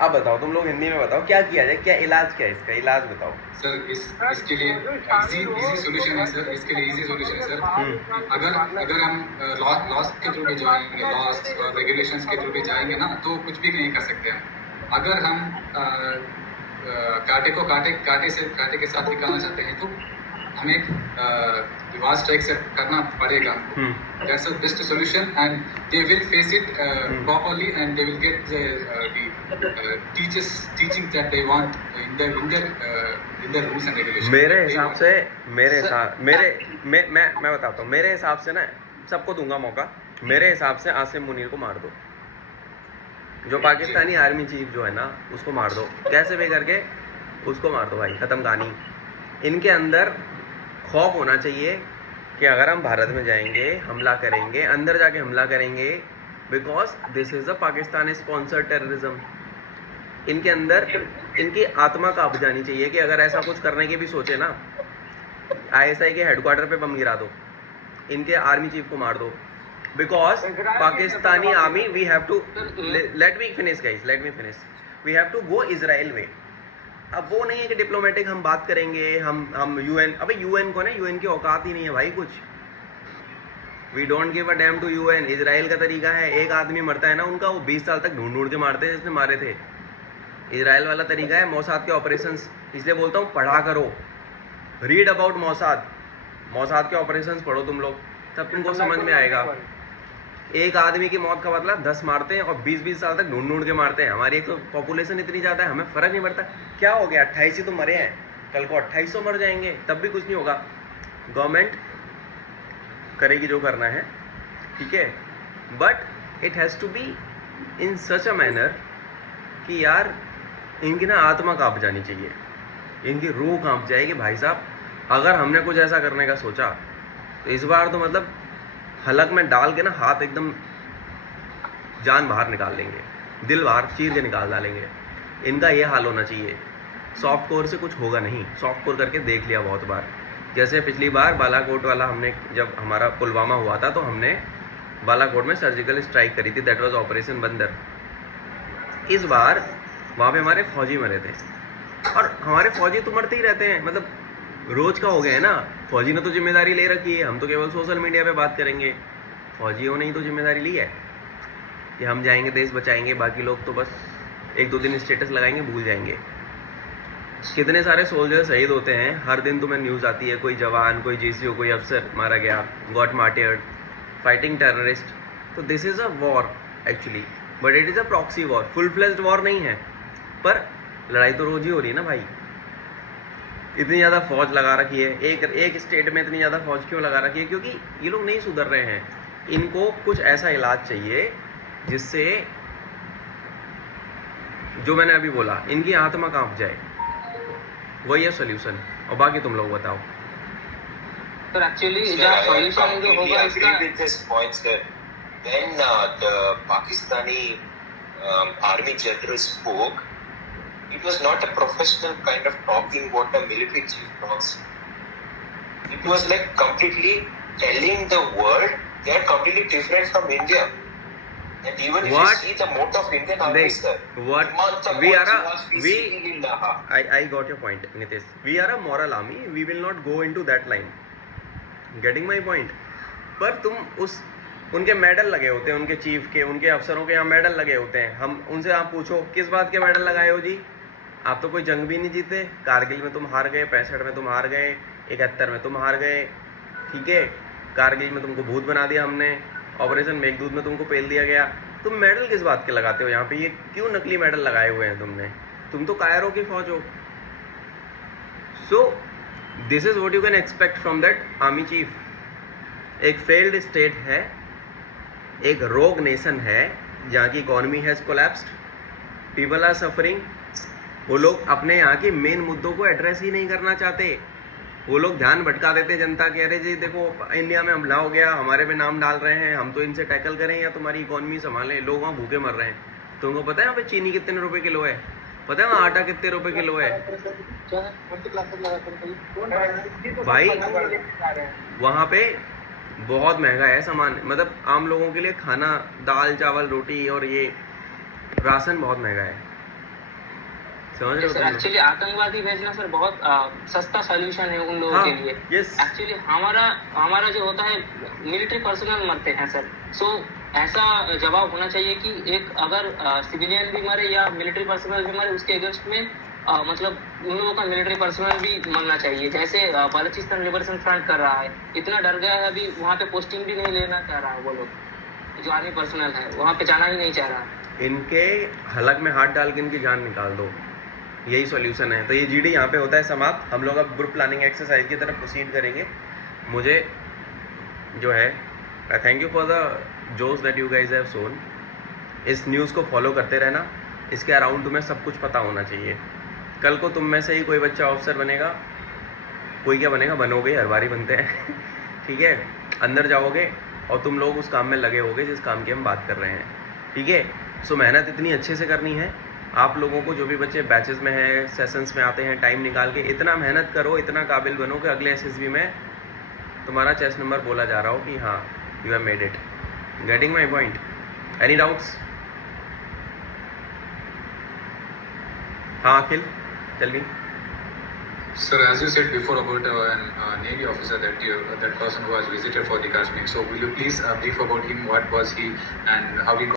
अब बताओ तुम लोग हिंदी में बताओ क्या किया जाए, क्या इलाज, क्या इसका इलाज बताओ सर। इसके लिए इजी सोल्यूशन है सर, इसके लिए इजी सोल्यूशन है सर। अगर हम लॉस के थ्रू भी जाएंगे, लॉस और रेगुलेशंस के थ्रू भी जाएंगे ना, तो कुछ भी नहीं कर सकते हैं। अगर हम कांटे को कांटे के साथ निकालना चाहते हैं तो हमें वार स्ट्राइक से करना पड़ेगा। That's the best solution, and they will face it properly, and they will get the teaching that they want in their rules and regulations. मेरे हिसाब से मैं बताता हूँ, मेरे हिसाब से ना सबको दूंगा मौका। मेरे हिसाब से आसिम मुनीर को मार दो, जो पाकिस्तानी आर्मी चीफ जो है ना, उसको मार दो, कैसे भी करके उसको मार दो भाई, खत्म कहानी। इनके अंदर खौफ होना चाहिए कि अगर हम भारत में जाएंगे, हमला करेंगे, अंदर जाके हमला करेंगे, because this is the Pakistan sponsored terrorism. इनके अंदर इनकी आत्मा कांप जानी चाहिए कि अगर ऐसा कुछ करने के भी सोचे ना, ISI के हेडक्वार्टर पे बम गिरा दो, इनके आर्मी चीफ को मार दो, because Pakistani army we have to let me finish guys, let me finish, we have to go Israel way. अब वो नहीं है कि डिप्लोमेटिक हम बात करेंगे, हम UN, अबे UN को ना, UN की औकात ही नहीं है भाई कुछ। We don't give a damn to UN। Israel का तरीका है, एक आदमी मरता है ना उनका, वो 20 साल तक ढूंढ के मारते हैं जिसने मारे थे। इजराइल वाला तरीका है मोसाद के ऑपरेशंस। इसलिए बोलता हूँ पढ़ा करो, रीड अबाउट मोसाद के ऑपरेशंस पढ़ो तुम लोग, तब तुमको समझ में आएगा। एक आदमी की मौत का बदला 10 मारते हैं और 20-20 साल तक ढूंढ के मारते हैं। हमारी एक तो पॉपुलेशन इतनी ज़्यादा है, हमें फ़र्क नहीं पड़ता। क्या हो गया, 28 ही तो मरे हैं, कल को 2800 मर जाएंगे, तब भी कुछ नहीं होगा। गवर्नमेंट करेगी जो करना है, ठीक है, but it has to be in such a manner कि यार इनकी ना आत्मा काँप जानी चाहिए, इनकी रूह काँप जाए कि भाई साहब अगर हमने कुछ ऐसा करने का सोचा तो इस बार तो मतलब हलक में डाल के ना हाथ एकदम जान बाहर निकाल लेंगे, दिल बाहर चीर के निकाल डालेंगे। इनका ये हाल होना चाहिए। सॉफ्ट कोर से कुछ होगा नहीं, सॉफ्ट कोर करके देख लिया बहुत बार। जैसे पिछली बार बालाकोट वाला, हमने जब हमारा पुलवामा हुआ था तो हमने बालाकोट में सर्जिकल स्ट्राइक करी थी, दैट वाज ऑपरेशन बंदर। इस बार वहाँ पे हमारे फौजी मरे थे, और हमारे फौजी तो मरते ही रहते हैं, मतलब रोज का हो गया है ना। फौजी ने तो जिम्मेदारी ले रखी है, हम तो केवल सोशल मीडिया पे बात करेंगे, फौजियों ने ही तो जिम्मेदारी ली है कि हम जाएंगे देश बचाएंगे, बाकी लोग तो बस 1-2 दिन स्टेटस लगाएंगे, भूल जाएंगे। कितने सारे सोल्जर शहीद होते हैं, हर दिन तुम्हें न्यूज़ आती है, कोई जवान, कोई GCO, कोई अफसर मारा गया, गॉट मार्टियर्ड, फाइटिंग टेररिस्ट। तो this is a war actually, but it is a proxy war, full fledged war नहीं है, पर लड़ाई तो रोज ही हो रही है ना भाई। इतनी ज़्यादा फौज लगा रखी है, एक स्टेट में इतनी ज़्यादा फौज क्यों लगा रखी है? क्योंकि ये लोग नहीं सुधर रहे हैं। इनको कुछ ऐसा इलाज चाहिए जिससे, जो मैंने अभी बोला, इनकी आत्मा कांप जाए, वही है सोल्यूशन। और बाकी तुम लोग बताओ। सर एक्चुअली सॉल्यूशन जो होगा इसका, when the Pakistani army general spoke, it was not a professional kind of talking what a military chief talks. It was like completely telling the world they are completely different from India. And even if you see the mode of Indian army, sir, I got your point, Nitish. We are a moral army. We will not go into that line. Getting my point? पर तुम उनके medal लगे होते हैं, उनके chief के, उनके अफसरों के यहाँ मेडल लगे होते हैं। हम उनसे आप पूछो किस बात के मेडल लगाए हो जी? आप तो कोई जंग भी नहीं जीते। कारगिल में तुम हार गए, 65 में तुम हार गए, 71 में तुम हार गए, ठीक है। कारगिल में तुमको भूत बना दिया हमने, ऑपरेशन मेघदूत में तुमको पेल दिया गया। तुम मेडल किस बात के लगाते हो यहाँ पे? ये क्यों नकली मेडल लगाए हुए हैं तुमने? तुम तो कायरों की फौज हो। So this is what you can expect from that army chief. एक फेल्ड स्टेट है, एक रोग नेशन है जहाँ की economy has collapsed, people are suffering. वो लोग अपने यहाँ के मेन मुद्दों को एड्रेस ही नहीं करना चाहते। वो लोग ध्यान भटका देते जनता के, अरे जी देखो इंडिया में हमला हो गया, हमारे पे नाम डाल रहे हैं, हम तो इनसे टैकल करें या तुम्हारी इकोनॉमी संभालें। लोग वहाँ भूखे मर रहे हैं। तुमको पता है यहाँ पे चीनी कितने रुपए किलो है? पता है वहाँ आटा कितने रुपए किलो है भाई? वहाँ पे बहुत महंगा है सामान, मतलब आम लोगों के लिए खाना, दाल चावल रोटी और ये राशन बहुत महंगा है। समझ रहे हो सर तुम लोग? एक्चुअली आतंकवादी भेजना सर बहुत सस्ता सॉल्यूशन है उन लोगों हाँ, के लिए। yes. एक्चुअली हमारा जो होता है मिलिट्री पर्सनल मरते हैं सर। सो ऐसा जवाब होना चाहिए कि एक अगर सिविलियन भी मरे या मिलिट्री पर्सनल भी मरे उसके अगेंस्ट में मतलब उन लोगों का मिलिट्री पर्सनल भी मरना चाहिए। जैसे बलूचिस्तान लिबरेशन फ्रंट कर रहा है, इतना डर गया है अभी, वहाँ पे पोस्टिंग भी नहीं लेना चाह रहा है वो लोग, जो आर्मी पर्सनल है वहाँ पे जाना ही नहीं चाह रहा। इनके हलक में हाथ डाल के इनकी जान निकाल दो, यही सॉल्यूशन है। तो ये जीडी यहाँ पे होता है समाप्त। हम लोग अब ग्रुप प्लानिंग एक्सरसाइज की तरफ प्रोसीड करेंगे। मुझे जो है थैंक यू फॉर द जोश दैट यू गाइज हैव सोन। इस न्यूज़ को फॉलो करते रहना, इसके अराउंड तुम्हें सब कुछ पता होना चाहिए। कल को तुम में से ही कोई बच्चा ऑफिसर बनेगा, कोई क्या बनेगा, बनोगे, हर बारी बनते हैं ठीक है, अंदर जाओगे और तुम लोग उस काम में लगे होगे जिस काम की हम बात कर रहे हैं, ठीक है। सो मेहनत इतनी अच्छे से करनी है आप लोगों को, जो भी बच्चे बैचेस में हैं, सेशंस में आते हैं, टाइम निकाल के इतना मेहनत करो, इतना काबिल बनो कि अगले एसएसबी में तुम्हारा चेस्ट नंबर बोला जा रहा हो कि हाँ you have made it. Getting my point? Any doubts? हाँ Akhil, tell me. Sir, as you said before about an Navy officer that person who has visited for the Kashmir, so will you please brief about him? What was he and how he